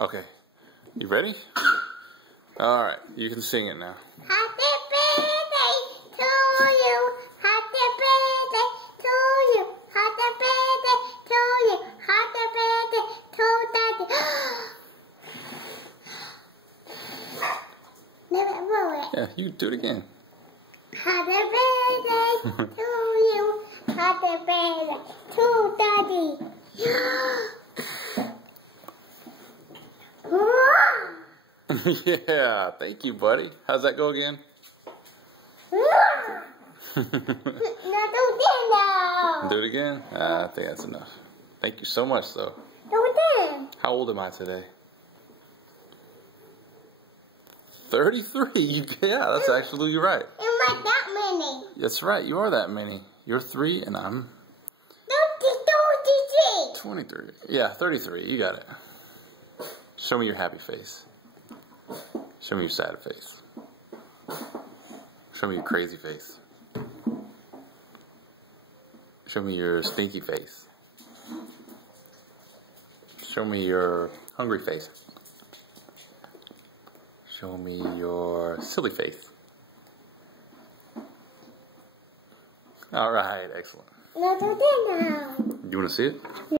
Okay. You ready? Alright, you can sing it now. Happy birthday to you. Happy birthday to you. Happy birthday to you. Happy birthday to Daddy. Never will it. Yeah, you do it again. Happy birthday to you. Happy birthday to Daddy. Yeah, thank you, buddy. How's that go again? No, don't do that now. Do it again? I think that's enough. Thank you so much, though. Do that. How old am I today? 33. Yeah, that's absolutely right. You're not that many. That's right. You are that many. You're 3 and I'm 23. Yeah, 33. You got it. Show me your happy face. Show me your sad face. Show me your crazy face. Show me your stinky face. Show me your hungry face. Show me your silly face. All right, excellent. No, do that now. You want to see it?